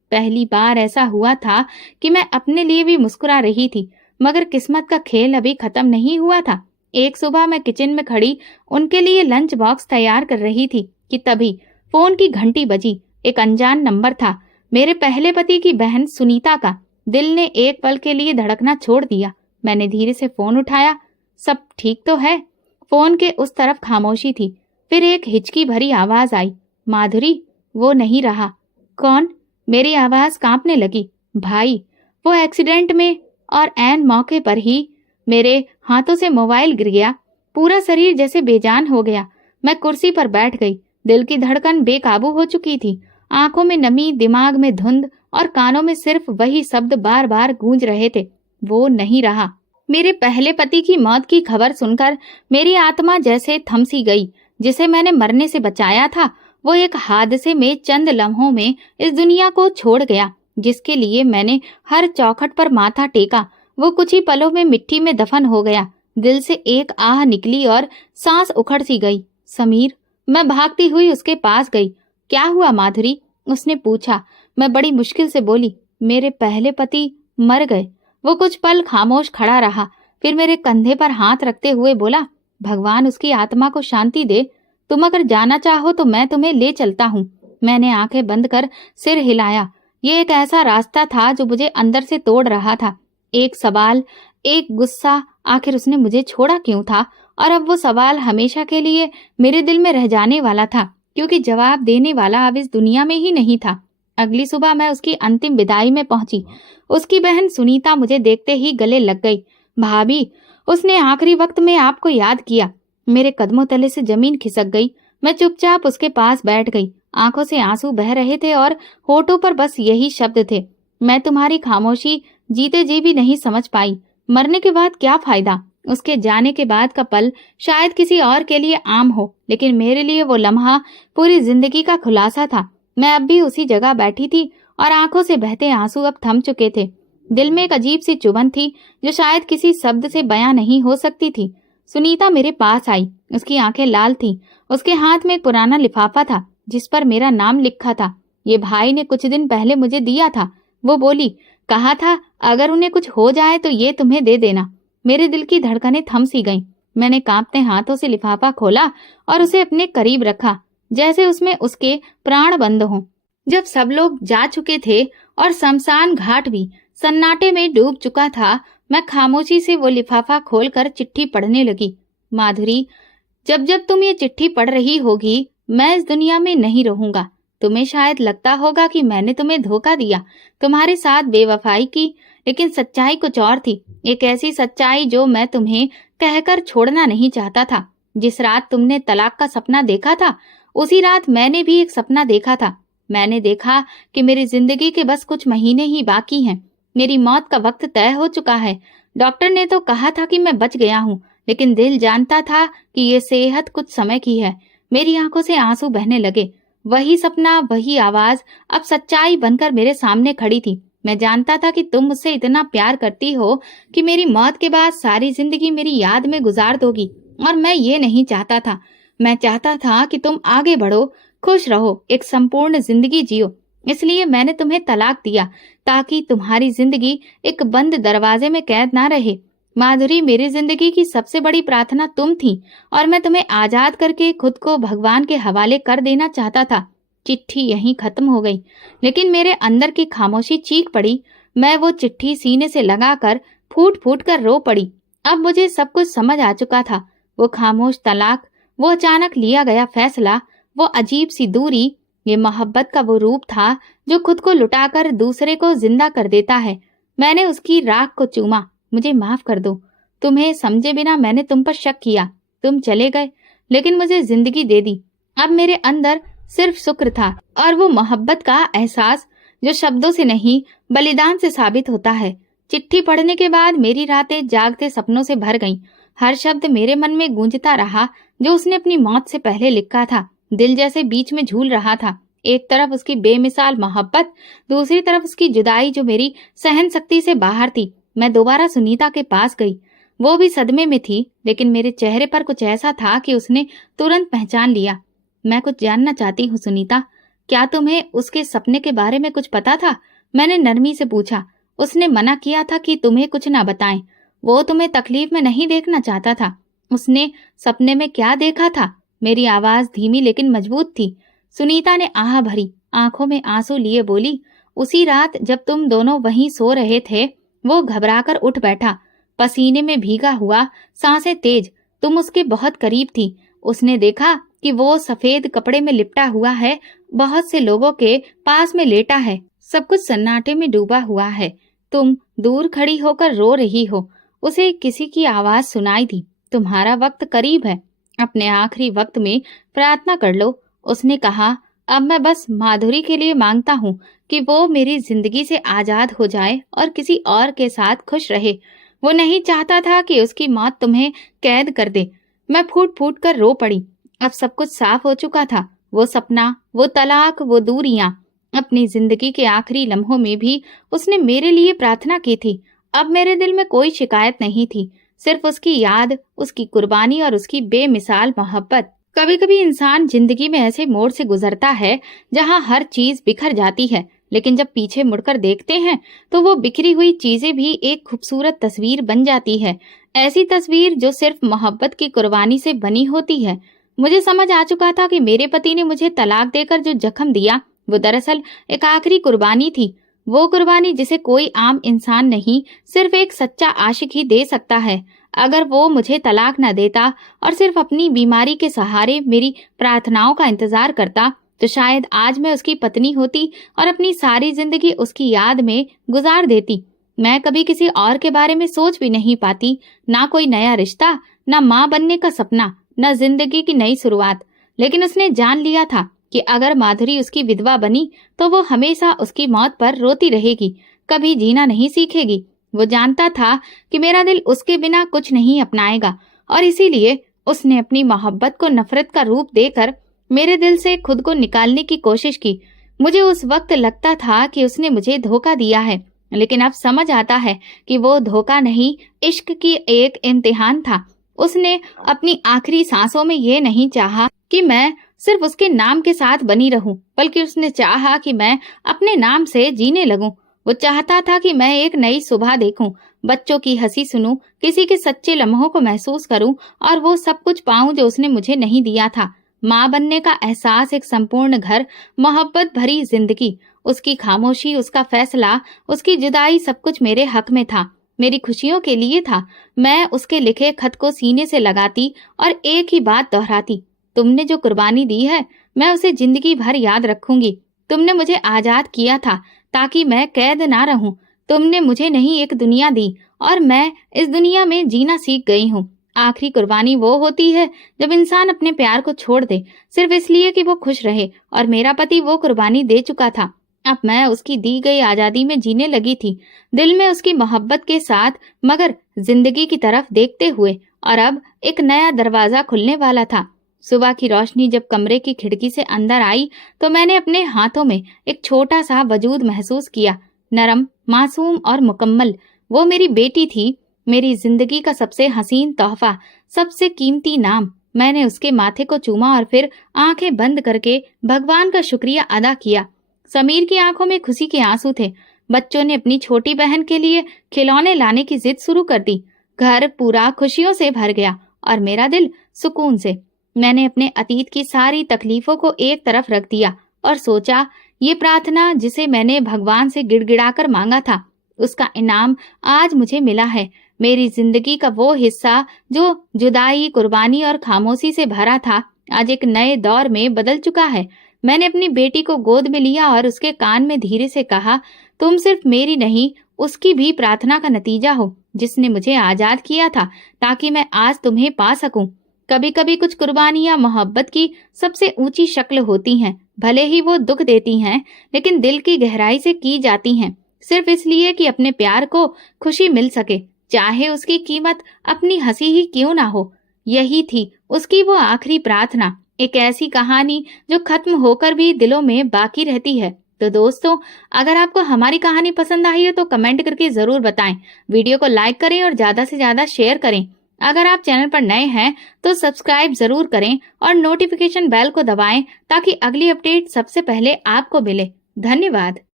पहली बार ऐसा हुआ था कि मैं अपने लिए भी मुस्कुरा रही थी, मगर किस्मत का खेल अभी खत्म नहीं हुआ था। एक सुबह मैं किचन में खड़ी उनके लिए लंच बॉक्स तैयार कर रही थी कि तभी फोन की घंटी बजी। एक अनजान नंबर था, मेरे पहले पति की बहन सुनीता का। दिल ने एक पल के लिए धड़कना छोड़ दिया। मैंने धीरे से फोन उठाया। सब ठीक तो है? फोन के उस तरफ खामोशी थी। फिर एक हिचकी भरी आवाज आई, माधुरी। वो नहीं रहा। कौन? मेरी आवाज कांपने लगी। भाई, वो एक्सीडेंट में। और ऐन मौके पर ही मेरे हाथों से मोबाइल गिर गया। पूरा शरीर जैसे बेजान हो गया। मैं कुर्सी पर बैठ गई। दिल की धड़कन बेकाबू हो चुकी थी। आंखों में नमी, दिमाग में धुंध और कानों में सिर्फ वही शब्द बार बार गूंज रहे थे, वो नहीं रहा। मेरे पहले पति की मौत की खबर सुनकर मेरी आत्मा जैसे थम सी गई। जिसे मैंने मरने से बचाया था, वो एक हादसे में चंद लम्हों में इस दुनिया को छोड़ गया। जिसके लिए मैंने हर चौखट पर माथा टेका, वो कुछ ही पलों में मिट्टी में दफन हो गया। दिल से एक आह निकली और सांस उखड़ सी गई। समीर। मैं भागती हुई उसके पास गई। क्या हुआ माधुरी? उसने पूछा। मैं बड़ी मुश्किल से बोली, मेरे पहले पति मर गए। वो कुछ पल खामोश खड़ा रहा, फिर मेरे कंधे पर हाथ रखते हुए बोला, भगवान उसकी आत्मा को शांति दे। तुम अगर जाना चाहो तो मैं तुम्हें ले चलता हूँ। मैंने आंखें बंद कर सिर हिलाया। ये एक ऐसा रास्ता था जो मुझे अंदर से तोड़ रहा था। एक सवाल, एक गुस्सा, आखिर उसने मुझे छोड़ा क्यों था? और अब वो सवाल हमेशा के लिए मेरे दिल में रह जाने वाला था, क्योंकि जवाब देने वाला अब इस दुनिया में ही नहीं था। अगली सुबह मैं उसकी अंतिम विदाई में पहुंची। उसकी बहन सुनीता मुझे देखते ही गले लग गई। भाभी, उसने आखिरी वक्त में आपको याद किया। मेरे कदमों तले से जमीन खिसक गई। मैं चुपचाप उसके पास बैठ गई। आंखों से आंसू बह रहे थे और होठों पर बस यही शब्द थे, मैं तुम्हारी खामोशी जीते जी भी नहीं समझ पाई। मरने के बाद क्या फायदा? उसके जाने के बाद का पल शायद किसी और के लिए आम हो, लेकिन मेरे लिए वो लम्हा पूरी जिंदगी का खुलासा था। मैं अब भी उसी जगह बैठी थी और आंखों से बहते आंसू अब थम चुके थे। दिल में एक अजीब सी चुभन थी जो शायद किसी शब्द से बयां नहीं हो सकती थी। सुनीता मेरे पास आई। उसकी आंखें लाल थीं। उसके हाथ में एक पुराना लिफाफा था जिस पर मेरा नाम लिखा था। ये भाई ने कुछ दिन पहले मुझे दिया था। वो बोली, कहा था अगर उन्हें कुछ हो जाए तो ये तुम्हें दे देना। मेरे दिल की धड़कनें थम सी गईं। मैंने कांपते हाथों से लिफाफा खोला और उसे अपने करीब रखा, जैसे उसमें उसके प्राण बंद हों। जब सब लोग जा चुके थे और शमशान घाट भी सन्नाटे में डूब चुका था, मैं खामोशी से वो लिफाफा खोलकर चिट्ठी पढ़ने लगी। माधुरी, जब जब तुम ये चिट्ठी पढ़ रही होगी, मैं इस दुनिया में नहीं रहूंगा। तुम्हें शायद लगता होगा कि मैंने तुम्हें धोखा दिया, तुम्हारे साथ बेवफाई की, लेकिन सच्चाई कुछ और थी। एक ऐसी सच्चाई जो मैं तुम्हें कहकर छोड़ना नहीं चाहता था। जिस रात तुमने तलाक का सपना देखा था, उसी रात मैंने भी एक सपना देखा था। मैंने देखा कि मेरी जिंदगी के बस कुछ महीने ही बाकी हैं। मेरी मौत का वक्त तय हो चुका है। डॉक्टर ने तो कहा था कि मैं बच गया हूँ, लेकिन दिल जानता था कि ये सेहत कुछ समय की है। मेरी आंखों से आंसू बहने लगे। वही सपना, वही आवाज अब सच्चाई बनकर मेरे सामने खड़ी थी। मैं जानता था कि तुम मुझसे इतना प्यार करती हो कि मेरी मौत के बाद सारी जिंदगी मेरी याद में गुजार दोगी, और मैं ये नहीं चाहता था। मैं चाहता था कि तुम आगे बढ़ो, खुश रहो, एक संपूर्ण जिंदगी जियो। इसलिए मैंने तुम्हें तलाक दिया, ताकि तुम्हारी जिंदगी एक बंद दरवाजे में कैद ना रहे। माधुरी, मेरी जिंदगी की सबसे बड़ी प्रार्थना तुम थी, और मैं तुम्हें आजाद करके खुद को भगवान के हवाले कर देना चाहता था। चिट्ठी यहीं खत्म हो गई, लेकिन मेरे अंदर की खामोशी चीख पड़ी। मैं वो चिट्ठी सीने से लगाकर फूट फूट कर रो पड़ी। अब मुझे सब कुछ समझ आ चुका था। वो खामोश तलाक, वो अचानक लिया गया फैसला, वो अजीब सी दूरी, ये मोहब्बत का वो रूप था जो खुद को लुटाकर दूसरे को जिंदा कर देता है। मैंने उसकी राख को चूमा। मुझे माफ कर दो। तुम्हें समझे बिना मैंने तुम पर शक किया। तुम चले गए, लेकिन मुझे जिंदगी दे दी। अब मेरे अंदर सिर्फ शुक्र था, और वो मोहब्बत का एहसास जो शब्दों से नहीं बलिदान से साबित होता है। चिट्ठी पढ़ने के बाद मेरी रातें जागते सपनों से भर गईं। हर शब्द मेरे मन में गूंजता रहा जो उसने अपनी मौत से पहले लिखा था। दिल जैसे बीच में झूल रहा था। एक तरफ उसकी बेमिसाल मोहब्बत, दूसरी तरफ उसकी जुदाई जो मेरी सहन शक्ति से बाहर थी। मैं दोबारा सुनीता के पास गई। वो भी सदमे में थी, लेकिन मेरे चेहरे पर कुछ ऐसा था कि उसने तुरंत पहचान लिया। मैं कुछ जानना चाहती हूँ सुनीता, क्या तुम्हें उसके सपने के बारे में कुछ पता था? मैंने नरमी से पूछा। उसने मना किया था कि तुम्हें कुछ ना बताएं। वो तुम्हें तकलीफ में नहीं देखना चाहता था। उसने सपने में क्या देखा था? मेरी आवाज धीमी लेकिन मजबूत थी। सुनीता ने आह भरी आंखों में आंसू लिए बोली, उसी रात जब तुम दोनों वहीं सो रहे थे, वो घबराकर उठ बैठा, पसीने में भीगा हुआ, सांसें तेज। तुम उसके बहुत करीब थी। उसने देखा कि वो सफेद कपड़े में लिपटा हुआ है, बहुत से लोगों के पास में लेटा है, सब कुछ सन्नाटे में डूबा हुआ है। तुम दूर खड़ी होकर रो रही हो। उसे किसी की आवाज सुनाई दी, तुम्हारा वक्त करीब है, अपने आखिरी वक्त में प्रार्थना कर लो। उसने कहा, अब मैं बस माधुरी के लिए मांगता हूँ कि वो मेरी जिंदगी से आजाद हो जाए और किसी और के साथ खुश रहे। वो नहीं चाहता था कि उसकी मौत तुम्हें कैद कर दे। मैं फूट फूट कर रो पड़ी। अब सब कुछ साफ हो चुका था। वो सपना, वो तलाक, वो दूरियां। अपनी जिंदगी के आखिरी लम्हों में भी उसने मेरे लिए प्रार्थना की थी। अब मेरे दिल में कोई शिकायत नहीं थी, सिर्फ उसकी याद, उसकी कुर्बानी और उसकी बेमिसाल मोहब्बत। कभी कभी इंसान जिंदगी में ऐसे मोड़ से गुजरता है जहां हर चीज बिखर जाती है, लेकिन जब पीछे मुड़कर देखते हैं तो वो बिखरी हुई चीजें भी एक खूबसूरत तस्वीर बन जाती है। ऐसी तस्वीर जो सिर्फ मोहब्बत की कुर्बानी से बनी होती है। मुझे समझ आ चुका था कि मेरे पति ने मुझे तलाक देकर जो जख्म दिया, वो दरअसल एक आखिरी कुर्बानी थी। वो कुर्बानी जिसे कोई आम इंसान नहीं, सिर्फ एक सच्चा आशिक ही दे सकता है। अगर वो मुझे तलाक न देता और सिर्फ अपनी बीमारी के सहारे मेरी प्रार्थनाओं का इंतजार करता, तो शायद आज मैं उसकी पत्नी होती और अपनी सारी जिंदगी उसकी याद में गुजार देती। मैं कभी किसी और के बारे में सोच भी नहीं पाती, ना कोई नया रिश्ता, ना माँ बनने का सपना, न जिंदगी की नई शुरुआत। लेकिन उसने जान लिया था कि अगर माधुरी उसकी विधवा बनी तो वो हमेशा उसकी मौत पर रोती रहेगी, कभी जीना नहीं सीखेगी। वो जानता था कि मेरा दिल उसके बिना कुछ नहीं अपनाएगा, और इसीलिए उसने अपनी मोहब्बत को नफरत का रूप देकर मेरे दिल से खुद को निकालने की कोशिश की। मुझे उस वक्त लगता था कि उसने मुझे धोखा दिया है, लेकिन अब समझ आता है कि वो धोखा नहीं, इश्क की एक इम्तिहान था। उसने अपनी आखिरी सांसों में ये नहीं चाहा कि मैं सिर्फ उसके नाम के साथ बनी रहूं, बल्कि उसने चाहा कि मैं अपने नाम से जीने लगूं। वो चाहता था कि मैं एक नई सुबह देखूं, बच्चों की हंसी सुनूं, किसी के सच्चे लम्हों को महसूस करूं और वो सब कुछ पाऊं जो उसने मुझे नहीं दिया था। माँ बनने का एहसास, एक संपूर्ण घर, मोहब्बत भरी जिंदगी। उसकी खामोशी, उसका फैसला, उसकी जुदाई, सब कुछ मेरे हक में था, मेरी खुशियों के लिए था। मैं उसके लिखे खत को सीने से लगाती और एक ही बात दोहराती, तुमने जो कुर्बानी दी है, मैं उसे जिंदगी भर याद रखूंगी। तुमने मुझे आजाद किया था ताकि मैं कैद ना रहूं। तुमने मुझे नहीं एक दुनिया दी, और मैं इस दुनिया में जीना सीख गई हूँ। आखिरी कुर्बानी वो होती है जब इंसान अपने प्यार को छोड़ दे, सिर्फ इसलिए कि वो खुश रहे, और मेरा पति वो कुर्बानी दे चुका था। अब मैं उसकी दी गई आजादी में जीने लगी थी, दिल में उसकी मोहब्बत के साथ, मगर जिंदगी की तरफ देखते हुए। और अब एक नया दरवाजा खुलने वाला था। सुबह की रोशनी जब कमरे की खिड़की से अंदर आई तो मैंने अपने हाथों में एक छोटा सा वजूद महसूस किया, नरम, मासूम और मुकम्मल। वो मेरी बेटी थी, मेरी जिंदगी का सबसे हसीन तोहफा, सबसे कीमती नाम। मैंने उसके माथे को चूमा और फिर आंखें बंद करके भगवान का शुक्रिया अदा किया। समीर की आंखों में खुशी के आंसू थे। बच्चों ने अपनी छोटी बहन के लिए खिलौने लाने की जिद शुरू कर दी। घर पूरा खुशियों से भर गया और मेरा दिल सुकून से। मैंने अपने अतीत की सारी तकलीफों को एक तरफ रख दिया और सोचा, ये प्रार्थना जिसे मैंने भगवान से गिड़गिड़ाकर मांगा था, उसका इनाम आज मुझे मिला है। मेरी जिंदगी का वो हिस्सा जो जुदाई, कुर्बानी और खामोशी से भरा था, आज एक नए दौर में बदल चुका है। मैंने अपनी बेटी को गोद में लिया और उसके कान में धीरे से कहा, तुम सिर्फ मेरी नहीं, उसकी भी प्रार्थना का नतीजा हो, जिसने मुझे आजाद किया था ताकि मैं आज तुम्हें पा सकूं। कभी कभी कुछ कुर्बानियां मोहब्बत की सबसे ऊंची शक्ल होती हैं। भले ही वो दुख देती हैं, लेकिन दिल की गहराई से की जाती हैं, सिर्फ इसलिए कि अपने प्यार को खुशी मिल सके, चाहे उसकी कीमत अपनी हंसी ही क्यों ना हो। यही थी उसकी वो आखिरी प्रार्थना, एक ऐसी कहानी जो खत्म होकर भी दिलों में बाकी रहती है। तो दोस्तों, अगर आपको हमारी कहानी पसंद आई है तो कमेंट करके जरूर बताएं। वीडियो को लाइक करें और ज्यादा से ज्यादा शेयर करें। अगर आप चैनल पर नए हैं तो सब्सक्राइब जरूर करें और नोटिफिकेशन बेल को दबाएं ताकि अगली अपडेट सबसे पहले आपको मिले। धन्यवाद।